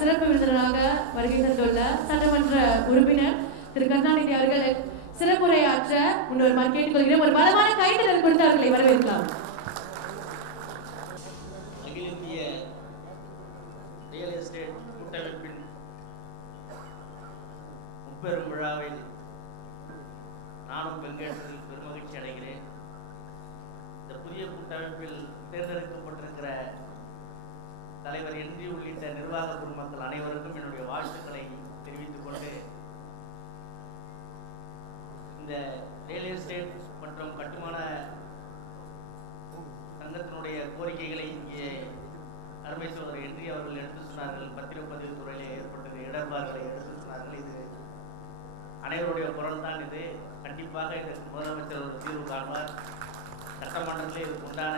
சிறப்பு விருந்தினராக வருகை தந்துள்ள சட்டமன்ற உறுப்பினர் திரு கருணாநிதி அவர்கள் சிறப்புரையாற்ற முன்னோர் கேட்டுக்கொள்கிறேன் ஒரு பலமான கைதல் கொடுத்து அவர்களை வரவேற்கலாம். அகில விழாவில் நானும் பங்கேற்றதில் பெருமகிழ்ச்சி அடைகிறேன். இந்த புதிய கூட்டமைப்பில் தேர்ந்தெடுக்கப்பட்ட தலைவர் உள்ளிட்ட நிர்வாக குழுமக்கள் அனைவருக்கும் என்னுடைய வாழ்த்துக்களை தெரிவித்துக் கொண்டு இந்த ரியல் எஸ்டேட் மற்றும் கட்டுமான சங்கத்தினுடைய கோரிக்கைகளை இங்கே அருமை சோதரர் என்றி அவர்கள் எடுத்து சொன்னார்கள். பத்திரப்பதிவு துறையிலே ஏற்பட்டது இடர்பாடுகளை எடுத்து சொன்னார்கள். இது அனைவருடைய குரல் தான் இது. கண்டிப்பாக இதற்கு முதலமைச்சர் ஒரு தீர்வு காண்பார். சட்டமன்றத்தில் இதுக்கு உண்டான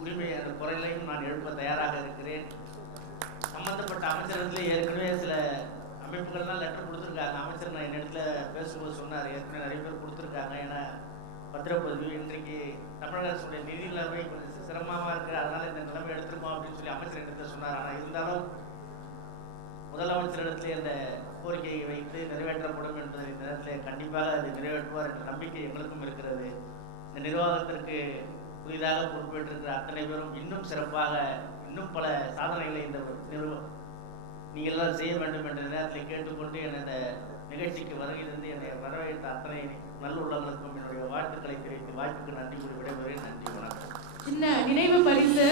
உரிமை அந்த குரலையும் நான் எழுப்ப தயாராக இருக்கிறேன். சம்பந்தப்பட்ட அமைச்சரத்திலே ஏற்கனவே சில அமைப்புகள்லாம் லெட்டர் கொடுத்துருக்காங்க. அமைச்சர் நான் என்னிடத்துல பேசும்போது சொன்னார். ஏற்கனவே நிறைய பேர் கொடுத்துருக்காங்க. ஏன்னா பத்திரப்பதிவு இன்றைக்கு தமிழக அரசுடைய நிதி நிலைமை கொஞ்சம் சிரமமாக இருக்குது அதனால இந்த நிலைமை எடுத்துருமா அப்படின்னு சொல்லி அமைச்சர் இடத்துல சொன்னார். ஆனால் இருந்தாலும் முதலமைச்சரிடத்திலே அந்த கோரிக்கையை வைத்து நிறைவேற்றப்படும் என்பதை இந்த நேரத்தில் கண்டிப்பாக அது நிறைவேற்றுவார் என்ற நம்பிக்கை எங்களுக்கும் இருக்கிறது. இந்த நிர்வாகத்திற்கு புதிதாக பொறுப்பேற்றிருக்கிற அத்தனை பேரும் இன்னும் சிறப்பாக இன்னும் பல சாதனைகளை இந்த நிறுவனம் நீங்கள்லாம் எல்லாம் செய்ய வேண்டும் என்ற நேரத்தில் கேட்டுக்கொண்டு என்னை இந்த நிகழ்ச்சிக்கு வருகை என்னை வரவேற்ற அத்தனை நல்லுள்ளவர்களுக்கும் என்னுடைய வாழ்த்துக்களை தெரிவித்து வாய்ப்புக்கு நன்றி கூறி விடைபெறுகிறேன். நன்றி வணக்கம். சின்ன நினைவு பரிசு.